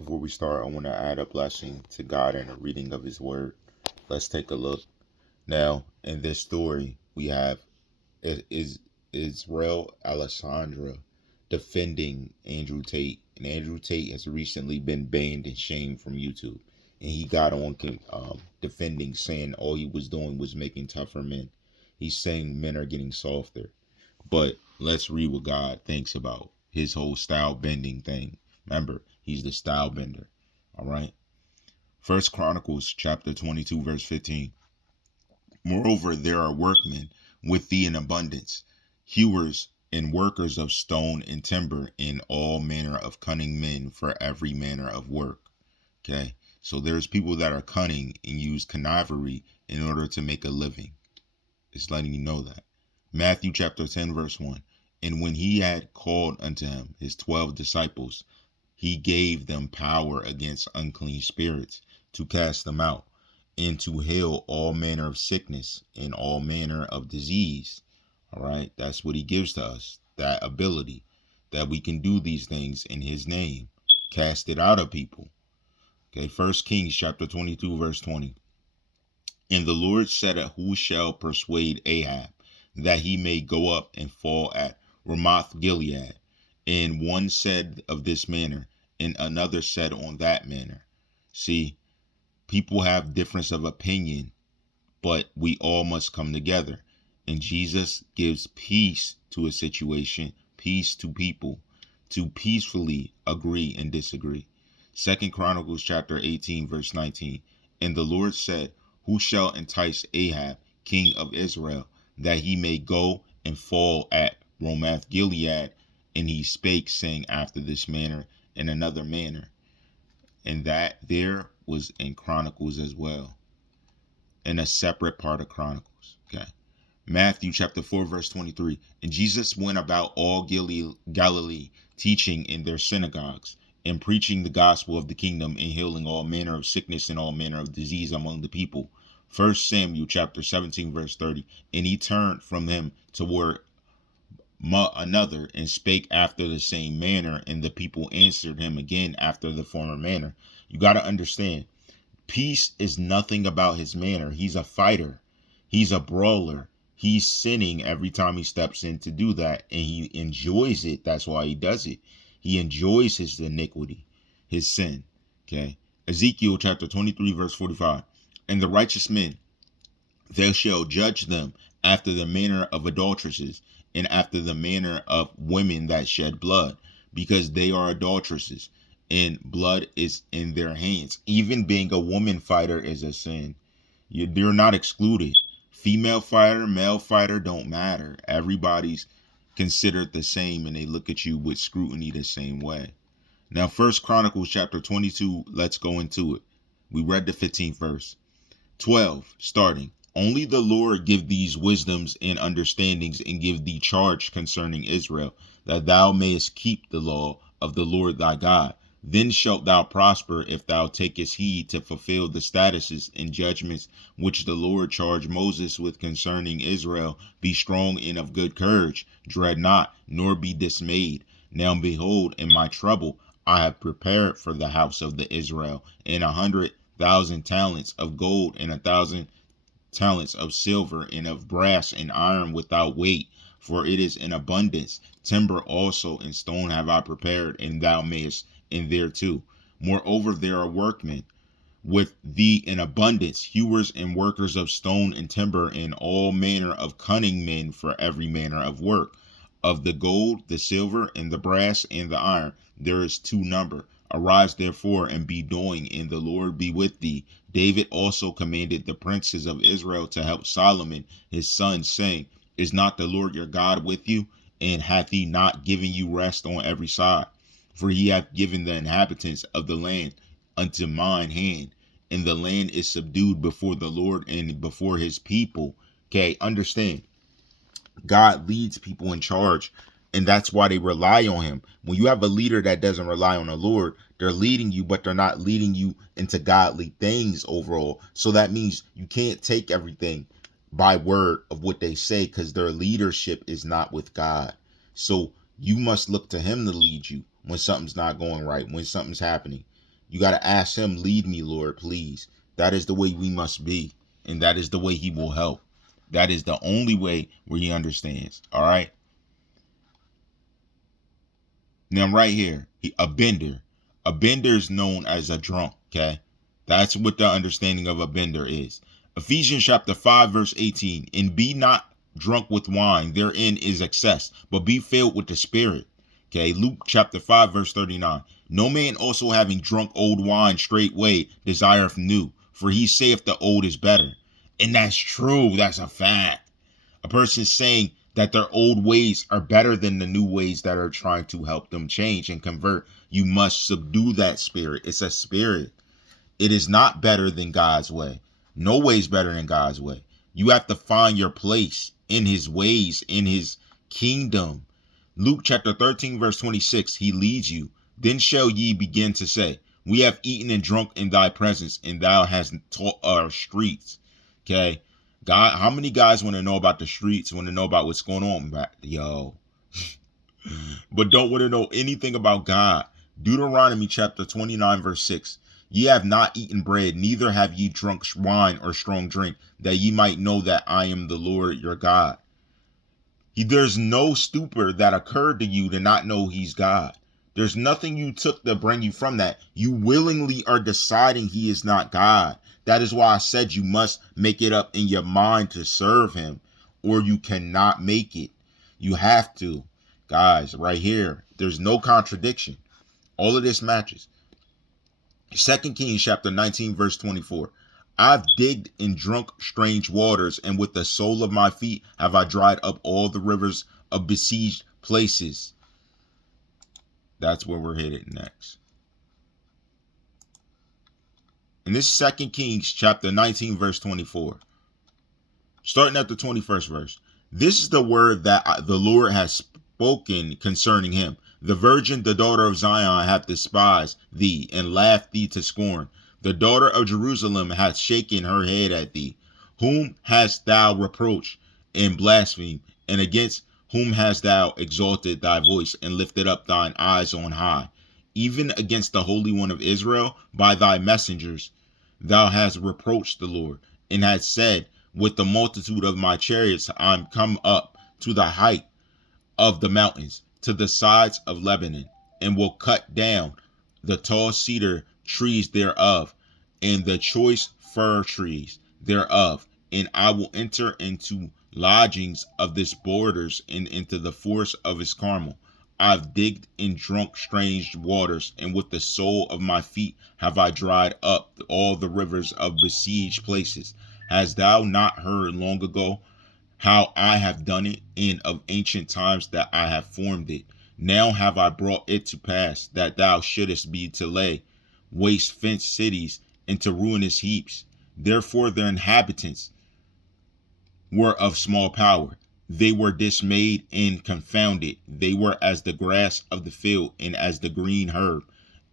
Before we start, I want to add a blessing to God and a reading of His Word. Let's take a look. Now, in this story, we have is Israel Alessandra defending Andrew Tate, and Andrew Tate has recently been banned and shamed from YouTube, and he got on defending, saying all he was doing was making tougher men. He's saying men are getting softer. But let's read what God thinks about his whole style bending thing. Remember, he's the style bender. All right. First Chronicles chapter 22, verse 15. Moreover, there are workmen with thee in abundance, hewers and workers of stone and timber, and all manner of cunning men for every manner of work. Okay. So there's people that are cunning and use connivery in order to make a living. It's letting you know that. Matthew chapter 10, verse 1. And when he had called unto him his 12 disciples, he gave them power against unclean spirits to cast them out, and to heal all manner of sickness and all manner of disease. All right. That's what he gives to us, that ability that we can do these things in his name, cast it out of people. Okay. First Kings chapter 22, verse 20. And the Lord said, who shall persuade Ahab that he may go up and fall at Ramoth Gilead? And one said of this manner, and another said on that manner. See, people have difference of opinion, but we all must come together. And Jesus gives peace to a situation, peace to people, to peacefully agree and disagree. Second Chronicles chapter 18, verse 19. And the Lord said, who shall entice Ahab, king of Israel, that he may go and fall at Ramoth Gilead? And he spake, saying, after this manner and another manner. And that there was in Chronicles as well, in a separate part of Chronicles. Okay. Matthew chapter 4, verse 23. And Jesus went about all Galilee, teaching in their synagogues, and preaching the gospel of the kingdom, and healing all manner of sickness and all manner of disease among the people. First Samuel chapter 17, verse 30. And he turned from him toward another, and spake after the same manner, and the people answered him again after the former manner. You got to understand, peace is nothing about his manner. He's a fighter. He's a brawler. He's sinning every time he steps in to do that, and he enjoys it. That's why he does it. He enjoys his iniquity, his sin. Okay. Ezekiel chapter 23, verse 45. And the righteous men, they shall judge them after the manner of adulteresses, and after the manner of women that shed blood, because they are adulteresses, and blood is in their hands. Even being a woman fighter is a sin. They're not excluded. Female fighter, male fighter, don't matter. Everybody's considered the same, and they look at you with scrutiny the same way. Now, First Chronicles chapter 22, let's go into it. We read the 15th verse. 12, starting. Only the Lord give these wisdoms and understandings, and give thee charge concerning Israel, that thou mayest keep the law of the Lord thy God. Then shalt thou prosper, if thou takest heed to fulfill the statutes and judgments which the Lord charged Moses with concerning Israel. Be strong and of good courage, dread not, nor be dismayed. Now behold, in my trouble I have prepared for the house of the Israel, and 100,000 talents of gold, and 1,000 talents of silver, and of brass and iron without weight, for it is in abundance. Timber also and stone have I prepared, and thou mayest in there too. Moreover, there are workmen with thee in abundance, hewers and workers of stone and timber, and all manner of cunning men for every manner of work. Of the gold, the silver, and the brass, and the iron, there is two number. Arise therefore and be doing, and the Lord be with thee. David also commanded the princes of Israel to help Solomon his son, saying, is not the Lord your God with you? And hath he not given you rest on every side? For he hath given the inhabitants of the land unto mine hand, and the land is subdued before the Lord and before his people. Okay, understand. God leads people in charge, and that's why they rely on him. When you have a leader that doesn't rely on the Lord, they're leading you, but they're not leading you into godly things overall. So that means you can't take everything by word of what they say, because their leadership is not with God. So you must look to him to lead you when something's not going right, when something's happening. You got to ask him, lead me, Lord, please. That is the way we must be. And that is the way he will help. That is the only way where he understands. All right. Now, right here, a bender. A bender is known as a drunk. Okay. That's what the understanding of a bender is. Ephesians chapter 5, verse 18. And be not drunk with wine, therein is excess, but be filled with the Spirit. Okay. Luke chapter 5, verse 39. No man also having drunk old wine straightway desireth new, for he saith the old is better. And that's true. That's a fact. A person saying that their old ways are better than the new ways that are trying to help them change and convert. You must subdue that spirit. It's a spirit. It is not better than God's way. No way is better than God's way. You have to find your place in his ways, in his kingdom. Luke chapter 13, verse 26, he leads you. Then shall ye begin to say, we have eaten and drunk in thy presence, and thou hast taught our streets. Okay. God, how many guys want to know about the streets, want to know about what's going on back? Yo. But don't want to know anything about God. Deuteronomy chapter 29, verse 6. Ye have not eaten bread, neither have ye drunk wine or strong drink, that ye might know that I am the Lord your God. There's no stupor that occurred to you to not know he's God. There's nothing you took to bring you from that. You willingly are deciding he is not God. That is why I said you must make it up in your mind to serve him, or you cannot make it. You have to. Guys, right here, there's no contradiction. All of this matches. 2 Kings chapter 19, verse 24. I've digged and drunk strange waters, and with the sole of my feet have I dried up all the rivers of besieged places. That's where we're headed next. And this is 2 Kings chapter 19, verse 24. Starting at the 21st verse. This is the word that the Lord has spoken concerning him. The virgin, the daughter of Zion, hath despised thee, and laughed thee to scorn. The daughter of Jerusalem hath shaken her head at thee. Whom hast thou reproached and blasphemed? And against whom hast thou exalted thy voice, and lifted up thine eyes on high? Even against the Holy One of Israel, by thy messengers thou hast reproached the Lord, and hast said, with the multitude of my chariots I am come up to the height of the mountains, to the sides of Lebanon, and will cut down the tall cedar trees thereof, and the choice fir trees thereof, and I will enter into lodgings of this borders, and into the forest of his Carmel. I've digged and drunk strange waters, and with the sole of my feet have I dried up all the rivers of besieged places. Hast thou not heard long ago how I have done it, and of ancient times that I have formed it? Now have I brought it to pass that thou shouldest be to lay waste fenced cities into ruinous heaps. Therefore their inhabitants were of small power. They were dismayed and confounded. They were as the grass of the field, and as the green herb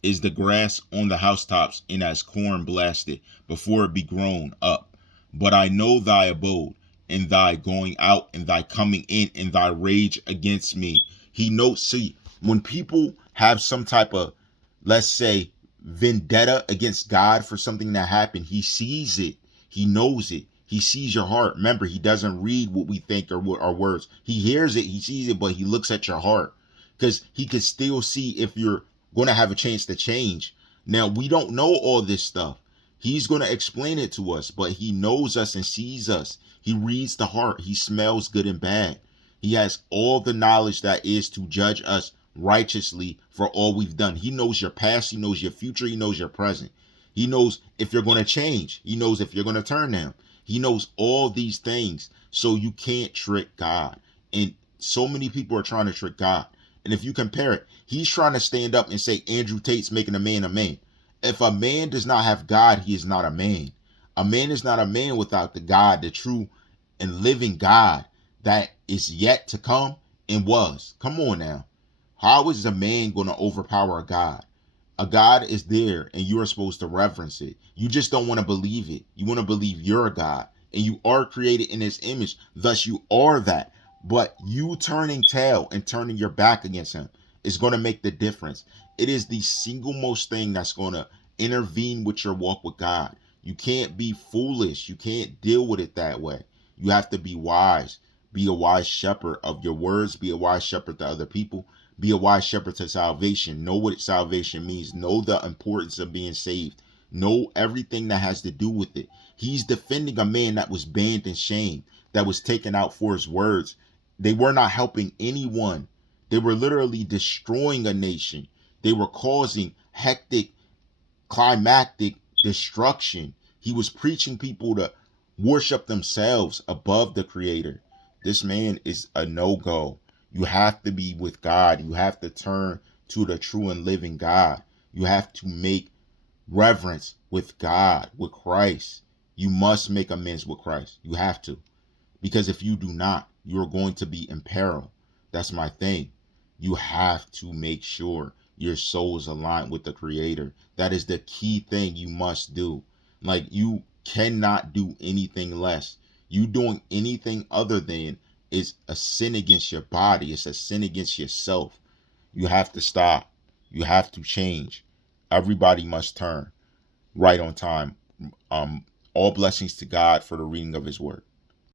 is the grass on the housetops, and as corn blasted before it be grown up. But I know thy abode, and thy going out, and thy coming in, and thy rage against me. He knows. See, when people have some type of, let's say, vendetta against God for something that happened, he sees it. He knows it. He sees your heart. Remember, he doesn't read what we think or what our words. He hears it, he sees it, but he looks at your heart, because he could still see if you're going to have a chance to change. Now, we don't know all this stuff. He's going to explain it to us, but he knows us and sees us. He reads the heart. He smells good and bad. He has all the knowledge that is to judge us righteously for all we've done. He knows your past. He knows your future. He knows your present. He knows if you're going to change. He knows if you're going to turn down. He knows all these things. So you can't trick God. And so many people are trying to trick God. And if you compare it, he's trying to stand up and say Andrew Tate's making a man a man. If a man does not have God, he is not a man. A man is not a man without the God, the true and living God that is yet to come and was. Come on now. How is a man going to overpower a God? A God is there, and you are supposed to reverence it. You just don't want to believe it. You want to believe you're a God, and you are created in his image. Thus, you are that. But you turning tail and turning your back against him is going to make the difference. It is the single most thing that's going to intervene with your walk with God. You can't be foolish. You can't deal with it that way. You have to be wise. Be a wise shepherd of your words. Be a wise shepherd to other people. Be a wise shepherd to salvation. Know what salvation means. Know the importance of being saved. Know everything that has to do with it. He's defending a man that was banned and shamed, that was taken out for his words. They were not helping anyone. They were literally destroying a nation. They were causing hectic, climactic destruction. He was preaching people to worship themselves above the creator. This man is a no-go. You have to be with God. You have to turn to the true and living God. You have to make reverence with God, with Christ. You must make amends with Christ. You have to. Because if you do not, you're going to be in peril. That's my thing. You have to make sure your soul is aligned with the creator. That is the key thing you must do. Like, you cannot do anything less. You doing anything other than is a sin against your body. It's a sin against yourself. You have to stop. You have to change. Everybody must turn right on time. All blessings to God for the reading of his word.